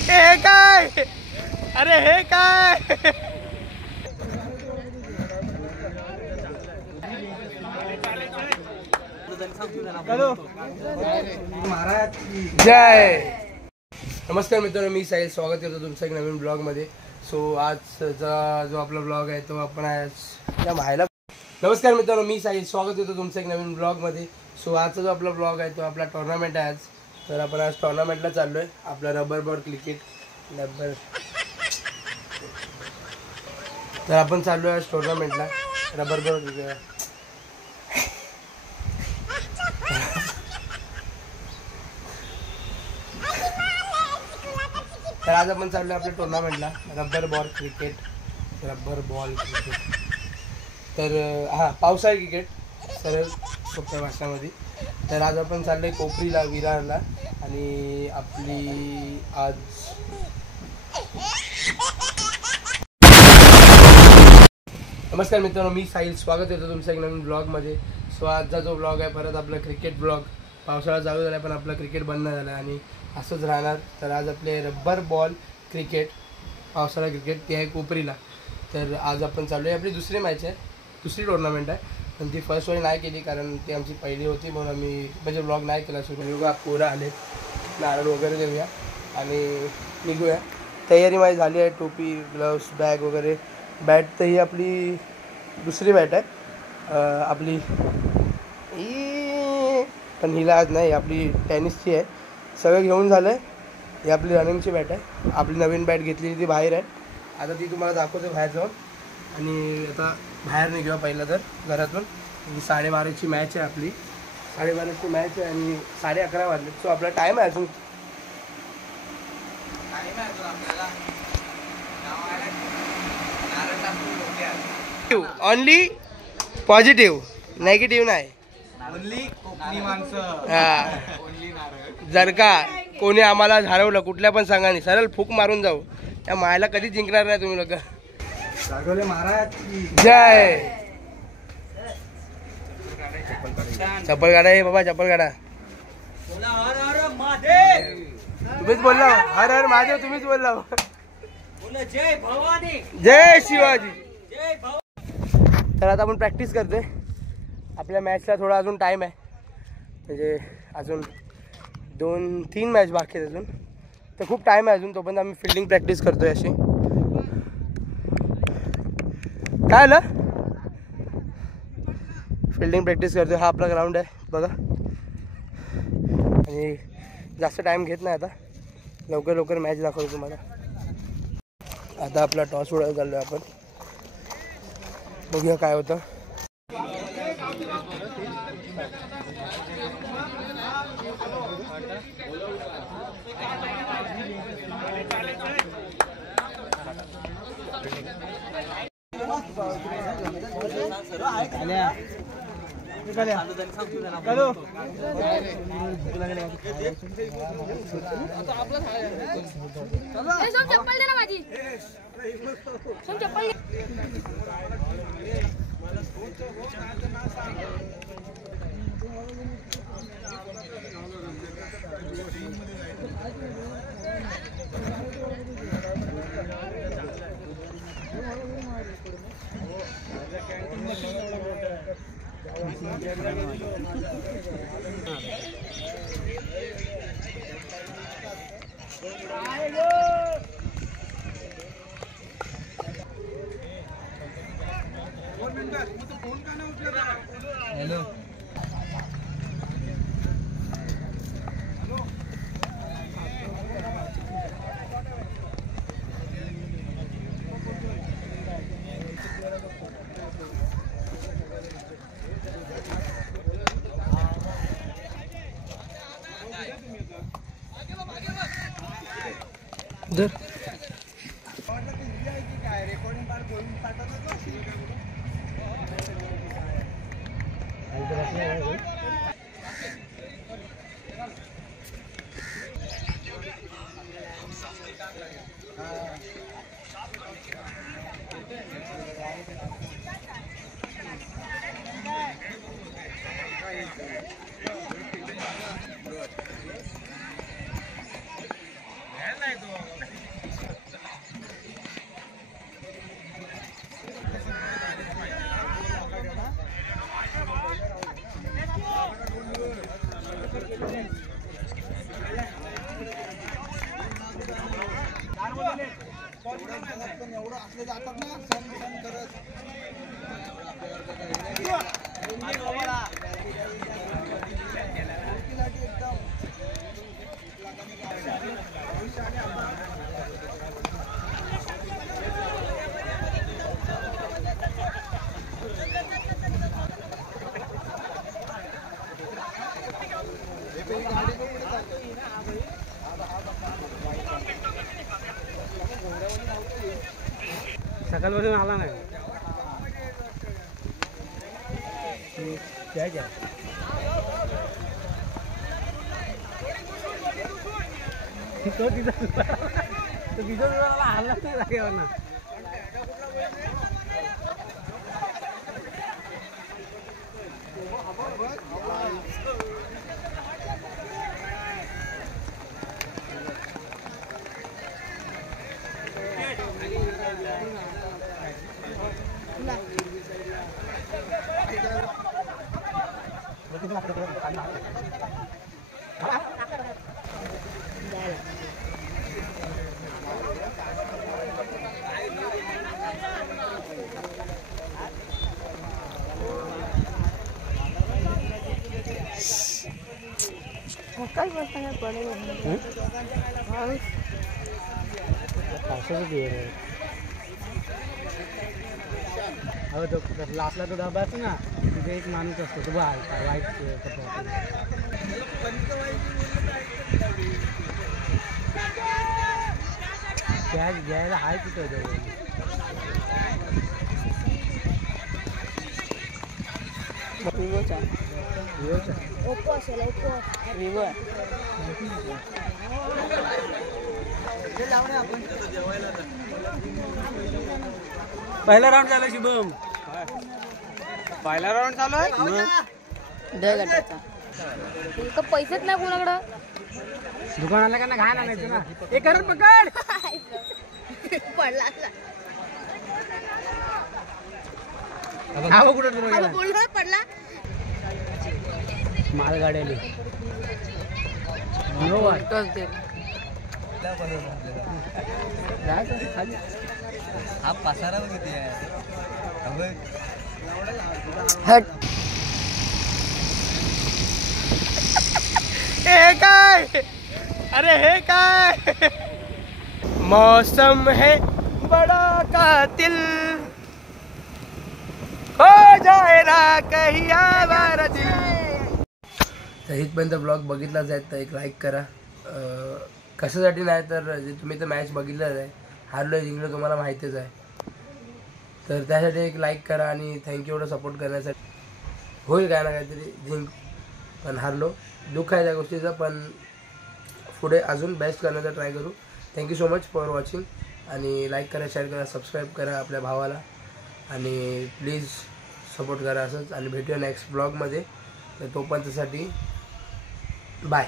हे काय? अरे हे काय? जय. नमस्कार मित्रांनो, मी साहिल स्वागत करतो तुमचं एक नवीन ब्लॉगमध्ये. सो आजचा जो आपला ब्लॉग आहे तो आपण आज या माहायला. नमस्कार मित्रांनो, मी साहिल स्वागत करतो तुमचं एक नवीन ब्लॉगमध्ये. सो आजचा जो आपला ब्लॉग आहे तो आपला टुर्नामेंट आहे आज. तर आपण आज टुर्नामेंटला चाललो आहे. आपला रबर बॉल क्रिकेट रबर. तर आपण चाललो आहे आज टुर्नामेंटला रबर बॉल क्रिकेट. तर आज आपण चाललो आहे आपल्या टुर्नामेंटला रबर बॉल क्रिकेट. तर हां, पावसाळी क्रिकेट सरळ सोप्या भाषामध्ये. तर आज आपण चाललो आहे कोपरीला, विरारला. आणि आपली आज नमस्कार मित्रांनो, मी साहिल स्वागत करतो तुमचं एक नवीन ब्लॉगमध्ये. सो आजचा जो ब्लॉग आहे परत आपला क्रिकेट ब्लॉग. पावसाळा चालू झाला पण आपला क्रिकेट बंद झाला आणि असंच राहणार. तर आज आपले रबर बॉल क्रिकेट पावसाळा क्रिकेट ते आहे कोपरीला. तर आज आपण चाललो आहे. आपली दुसरी मॅच आहे, दुसरी टुर्नामेंट आहे. पण ती फर्स्ट वेळी नाही केली कारण ती आमची पहिली होती म्हणून आम्ही म्हणजे ब्लॉग नाही केला. सुरू पोरं आले, नारळ वगैरे देऊया आणि निघूया. तयारी माझी झाली आहे, टोपी, ग्लव्स, बॅग वगैरे. बॅट तर ही आपली दुसरी बॅट आहे आपली, पण हिला आज नाही, आपली टेनिसची आहे. सगळं घेऊन झालं आहे. ही आपली रनिंगची बॅट आहे. आपली नवीन बॅट घेतलेली ती बाहेर आहे. आता ती तुम्हाला दाखवतो बाहेर जाऊन. आणि आता बाहेर निघूया पहिलं तर घरातून. 12:30ची मॅच आहे आपली. 12:30ची मॅच आहे आणि 11:30 वाजले. सो आपला टाईम आहे अजून. ओनली पॉझिटिव्ह, नेगेटिव्ह नाही. जर का कोणी आम्हाला हरवलं कुठल्या पण संघाने सरळ फूक मारून जाऊ. त्या मायला कधीच जिंकणार नाही तुम्ही लोक. जय. चप्पल काढा हे बाबा, चप्पल काढा. तुम्हीच बोलला हर हर महादेव, तुम्हीच बोलला. जय भवानी, जय शिवाजी. तर आता आपण प्रॅक्टिस करतोय. आपल्या मॅचला थोडा अजून टाईम आहे, म्हणजे अजून 2-3 मॅच बाकी आहेत अजून. तर खूप टाईम आहे अजून. तोपर्यंत आम्ही फिल्डिंग प्रॅक्टिस करतोय अशी. काय आलं? फिल्डिंग प्रॅक्टिस करतोय. हा आपला ग्राउंड आहे बघा. आणि जास्त टाईम घेत नाही आता, लवकर लवकर मॅच दाखवतो तुम्हाला. आता आपला टॉस उडायला चाललो आहे आपण. बघूया काय होतं. चप्पल दे ना माझी. चप्पल हॅलो. धर. एवढं असले जातात ना सण करत सकाळपासून आला नाही तो तिथं आला नाही जागेवर ना अहो तो लास्टला तो डबा असतो ना तिथे एक माणूस असतो तो वाईट कॅश घ्यायला आहे कुठं ओप्पो असेल ओप्पो विवो पहिला राऊंड झाला शुभम पहिला राऊंड चालू आहे पैसेच नाही कोणाकडं दुकानाला का ना घाण आणायचं ना एक करत पकड पडला कुठं पडला मालगाड्याने हा पसारा किती हट हे काय अरे हे काय मौसम है बड़ा कातिल हो जाए ना कहीं आवारा दिल। तर इथपर्यंत ब्लॉग बघितलाच आहे तर एक लाईक करा कशासाठी नाही तर तुम्ही तर मॅच बघितलाच आहे हारलो जिंकलो तुम्हाला माहितीच आहे तर त्यासाठी एक लाईक करा आणि थँक्यू एवढं सपोर्ट करण्यासाठी होईल काय ना काहीतरी जिंक पण हारलो दुःख आहे त्या गोष्टीचं पण पुढे अजून बेस्ट करण्याचा ट्राय करू thank you so much for watching आणि लाईक करा शेअर करा सबस्क्राईब करा आपल्या भावाला आणि प्लीज सपोर्ट करा असंच आणि भेटूया नेक्स्ट ब्लॉगमध्ये तर तोपर्यंतसाठी बाय